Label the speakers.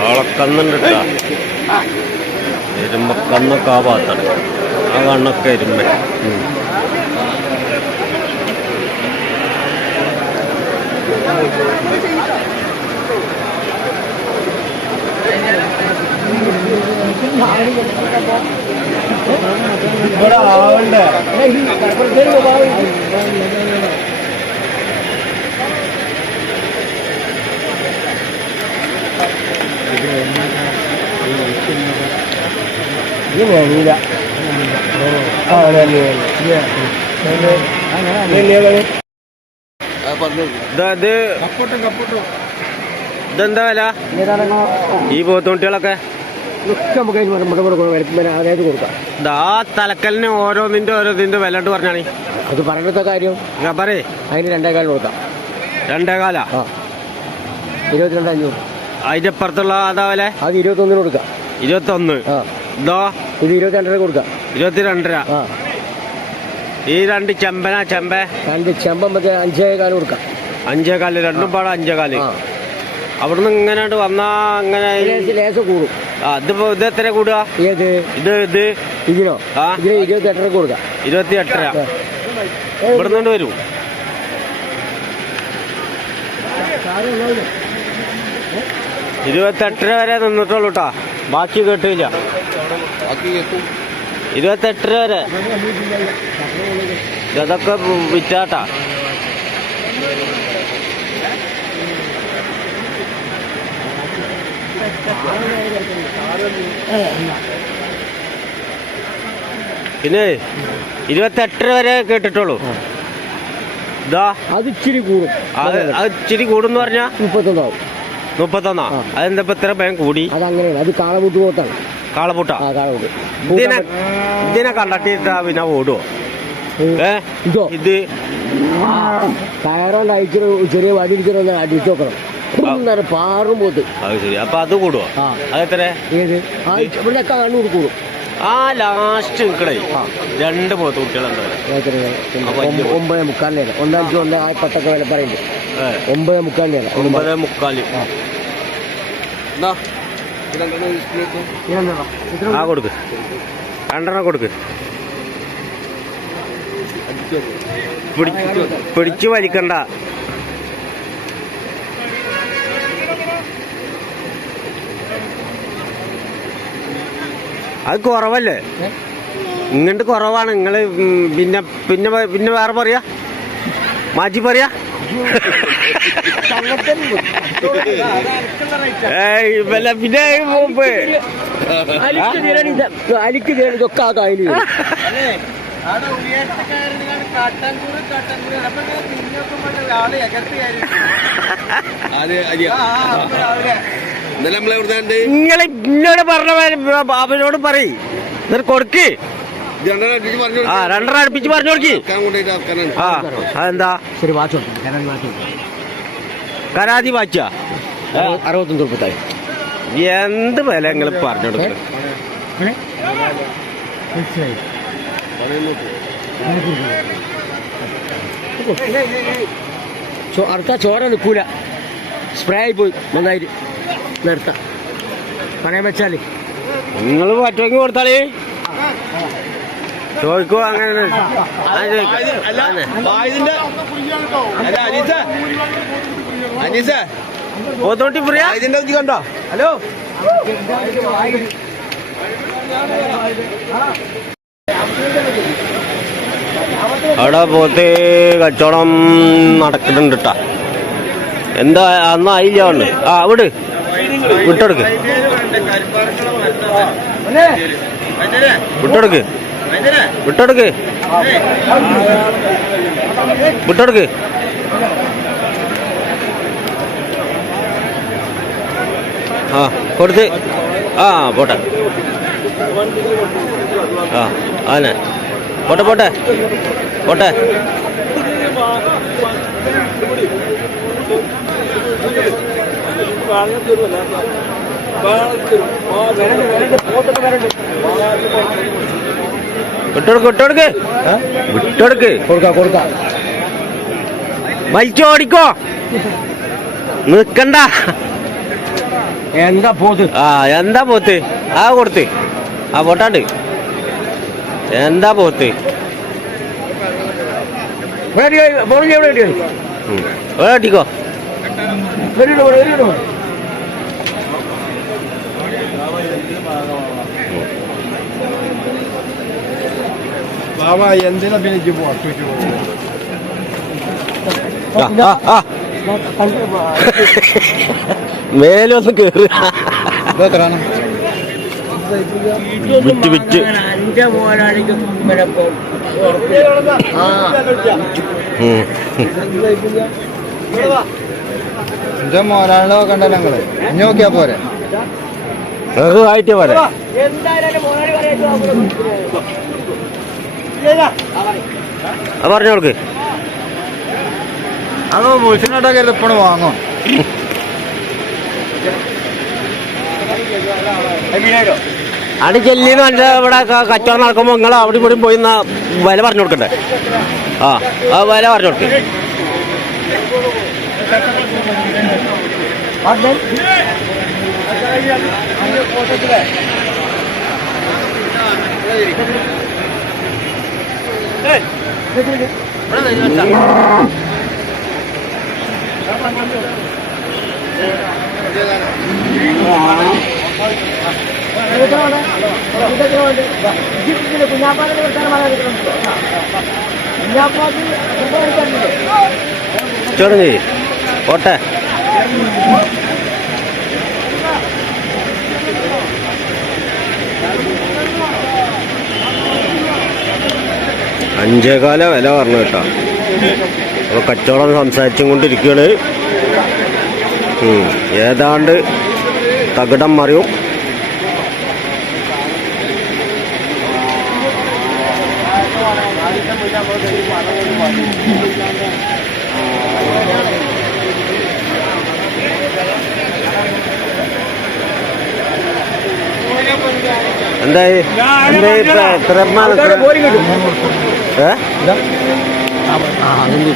Speaker 1: ആളക്കന്നുണ്ട് എരുമ്പ കന്നൊക്കെ ആ ഭാഗത്താണ് ആ കണ്ണൊക്കെ എരുമ്പ
Speaker 2: ആവണ്ടേ ഇത് വേണില്ല ആ
Speaker 1: ഇത് ഇതെന്താ വില? ഈ പോത്തുകുട്ടികളൊക്കെ
Speaker 2: നമുക്ക് അതായത് കൊടുക്കാം.
Speaker 1: ഇതാ തലക്കലിന് ഓരോന്നിന്റെ ഓരോന്നിന്റെ വില ഇട്ട് പറഞ്ഞാണി.
Speaker 2: അത് പറഞ്ഞിട്ട കാര്യം
Speaker 1: പറയേ.
Speaker 2: അതിന് രണ്ടേകാലിന് കൊടുക്കാം.
Speaker 1: രണ്ടേ കാല
Speaker 2: ആ. ഇരുപത്തിരണ്ട് അഞ്ഞൂറ്.
Speaker 1: അതിന്റെ അപ്പുറത്തുള്ള അതാ വില?
Speaker 2: അത് ഇരുപത്തൊന്നിന് കൊടുക്കാം.
Speaker 1: ഇരുപത്തൊന്ന്.
Speaker 2: ആ.
Speaker 1: ഇതോ?
Speaker 2: ഇത് ഇരുപത്തിരണ്ടര കൊടുക്കാം.
Speaker 1: ഇരുപത്തിരണ്ടര.
Speaker 2: ആ.
Speaker 1: ഈ രണ്ട് ചെമ്പന ചെമ്പ?
Speaker 2: രണ്ട് ചെമ്പം മറ്റേ അഞ്ചേ കാലം കൊടുക്കാം.
Speaker 1: അഞ്ചേ കാൽ രണ്ടും പാടെ അഞ്ചേ
Speaker 2: കാൽ
Speaker 1: അവിടുന്ന് ഇങ്ങനെ വന്നാ അങ്ങനെ
Speaker 2: ലേശം കൂടും.
Speaker 1: ആ ഇതിപ്പോ ഇത് എത്ര കൂടുക?
Speaker 2: ഏത്?
Speaker 1: ഇത് ഇത്?
Speaker 2: ഇതിനോ?
Speaker 1: ആ.
Speaker 2: ഇതിന് ഇരുപത്തി എട്ടര കൊടുക്കാം.
Speaker 1: ഇരുപത്തി എട്ടര. ഇവിടുന്ന് വരും. ഇരുപത്തെട്ടര വരെ നിന്നിട്ടുള്ളൂ കേട്ടാ ബാക്കി കേട്ടില്ല. ഇരുപത്തെട്ടര വരെ. ഇതൊക്കെ വിറ്റാട്ടാ. പിന്നെ ഇരുപത്തെട്ടര വരെ കേട്ടിട്ടുള്ളൂ. ഇതാ.
Speaker 2: അത് ഇച്ചിരി കൂടും.
Speaker 1: അത് അത് ഇച്ചിരി കൂടുന്ന് പറഞ്ഞാ
Speaker 2: മുപ്പത്തൊന്നാവും
Speaker 1: മുപ്പത്തൊന്നാ. അതെന്താ ഇത്ര ഭയം കൂടി?
Speaker 2: അതങ്ങനെയാണ്. അത് കാളമുട്ട് പോത്താണ്
Speaker 1: കാളപൂട്ട. ഇതിനെ ഇതിനെ കണ്ടിട്ടാ പിന്നെ ഓടുവോ?
Speaker 2: ഇതോ?
Speaker 1: ഇത്
Speaker 2: ചെറിയ വടി ഇടിച്ചിട്ട് അടിച്ചു നോക്കണം പാറും പോത്ത്.
Speaker 1: അത് ശരി. അപ്പൊ അത് കൂടുവോ?
Speaker 2: ആ.
Speaker 1: അതെത്ര
Speaker 2: ഏത്? ആ ഇവിടെ കണ്ണൂർ കൂടും.
Speaker 1: ആ ലാസ്റ്റ് നിൽക്കണേ രണ്ട് പോത്ത്
Speaker 2: കുട്ടികളെന്താ ഒമ്പത് മുക്കാലിന് ഒന്നാം ടു ഒന്ന് പത്തൊക്കെ വില പറയുന്നുണ്ട്
Speaker 1: ഏ,
Speaker 2: ഒമ്പതേ
Speaker 1: ഒമ്പത് മുക്കാൽ ആ കൊടുക്ക്. രണ്ടെണ്ണം കൊടുക്ക്. പിടിച്ച് വലിക്കണ്ട. അത് കുറവല്ലേ? ഇങ്ങോട്ട് കുറവാണ്. നിങ്ങൾ പിന്നെ പിന്നെ പിന്നെ വേറെ പറയാ? മാറ്റി പറയാ? പിന്നെ മുമ്പ്
Speaker 2: അലിക്ക് തീരാണ് ഇത്. അലിക്ക് തീരാണ് ഇതൊക്കെ ആ കായൽ വരും.
Speaker 3: ഇന്നലെ നമ്മളെ എവിടുന്നാണ്ട്
Speaker 1: നിങ്ങൾ ഇന്നോട് പറഞ്ഞ അവനോട് പറയ്. എന്നിട്ട് കൊടുക്ക്.
Speaker 3: രണ്ടെണ്ണം അടുപ്പിച്ച് പറഞ്ഞു
Speaker 1: ആ രണ്ടര അടുപ്പിച്ച് പറഞ്ഞു കൊടുക്കി ആ അതെന്താ?
Speaker 2: ശരി വാച്ച് കൊടുക്കും. കരാതി വാച്ച അറുപത്തൊന്ന് ഉറുപ്പത്തായി
Speaker 1: എന്ത് വില നിങ്ങൾ പറഞ്ഞു കൊടുക്കണം
Speaker 2: അടുത്ത ചോര നിൽക്കൂല സ്പ്രേ ആയി പോയി നന്നായിട്ട് നിർത്താം പറയാൻ വെച്ചാൽ
Speaker 1: നിങ്ങൾ പറ്റുമെങ്കിൽ കൊടുത്താളേ ചോദിക്കോ അങ്ങനെ പോത്തോട്ടി
Speaker 3: ഇതിന്റെ കണ്ടോ? ഹലോ?
Speaker 1: അവിടെ പോത്ത് കച്ചവടം നടക്കുന്നുണ്ട് കേട്ടാ എന്താ അന്ന് ആയില്ല ഉണ്ട് ആ വിട് വിട്ടെടുക്ക്. വിട്ടെടുക്ക്. വിട്ടെടുക്ക്. വിട്ടെടുക്ക്. ആ കൊടുത്ത്. ആ പോട്ടെ. ആ അതന്നെ. പോട്ടെ പോട്ടെ. പോട്ടെ. വിട്ടെടുക്ക് വിട്ടെടുക്ക്. വിട്ടെടുക്ക്.
Speaker 2: കൊടുക്കാം കൊടുക്കാം.
Speaker 1: വലിച്ചോടിക്കോ. നിക്കണ്ട
Speaker 2: എന്താ പോത്ത്?
Speaker 1: ആ എന്താ പോത്ത്? ആ കൊടുത്ത്. ആ പൊട്ടാണ്ട്. എന്താ പോത്ത്?
Speaker 3: ബാബ എന്തിനാ പിന്നെ പുറത്തേക്ക് ഒന്ന്
Speaker 1: ആ, ആ, ആ. മേലൊന്ന് കേറ്.
Speaker 3: ഇതെത്രാണ്
Speaker 1: വിറ്റ് വിറ്റ്.
Speaker 2: അഞ്ച് മോനാളിക്ക് പിന്നെ പോ- ആ.
Speaker 1: ഉം.
Speaker 3: എന്റെ മോനാളിനെ നോക്കണ്ട ഞങ്ങൾ. ഇനി നോക്കിയാ പോരെ.
Speaker 2: എന്തായാലും പറയാൻ
Speaker 1: അത്
Speaker 3: മുഷിനോട്ടാ ഇപ്പോഴും വാങ്ങോ.
Speaker 1: അവിടെ ചെല്ലിന്ന് പറഞ്ഞ ഇവിടെ കച്ചവടം നടക്കുമ്പോൾ നിങ്ങൾ അവിടെ ഇവിടെയും പോയി എന്നാ വില പറഞ്ഞു കൊടുക്കണ്ടേ? ആ ആ വില പറഞ്ഞു കൊടുക്ക്. തുടങ്ങി ഓട്ടെ അഞ്ചേകാല വില പറഞ്ഞു കേട്ടോ. അപ്പോൾ കച്ചവടം സംസാരിച്ചും കൊണ്ടിരിക്കുകയാണ്. ഏതാണ്ട് തകിടം മറിയും. എന്തായി? എന്തായി എത്ര?
Speaker 2: പോരി
Speaker 1: ഏ?
Speaker 2: അതിന്റെ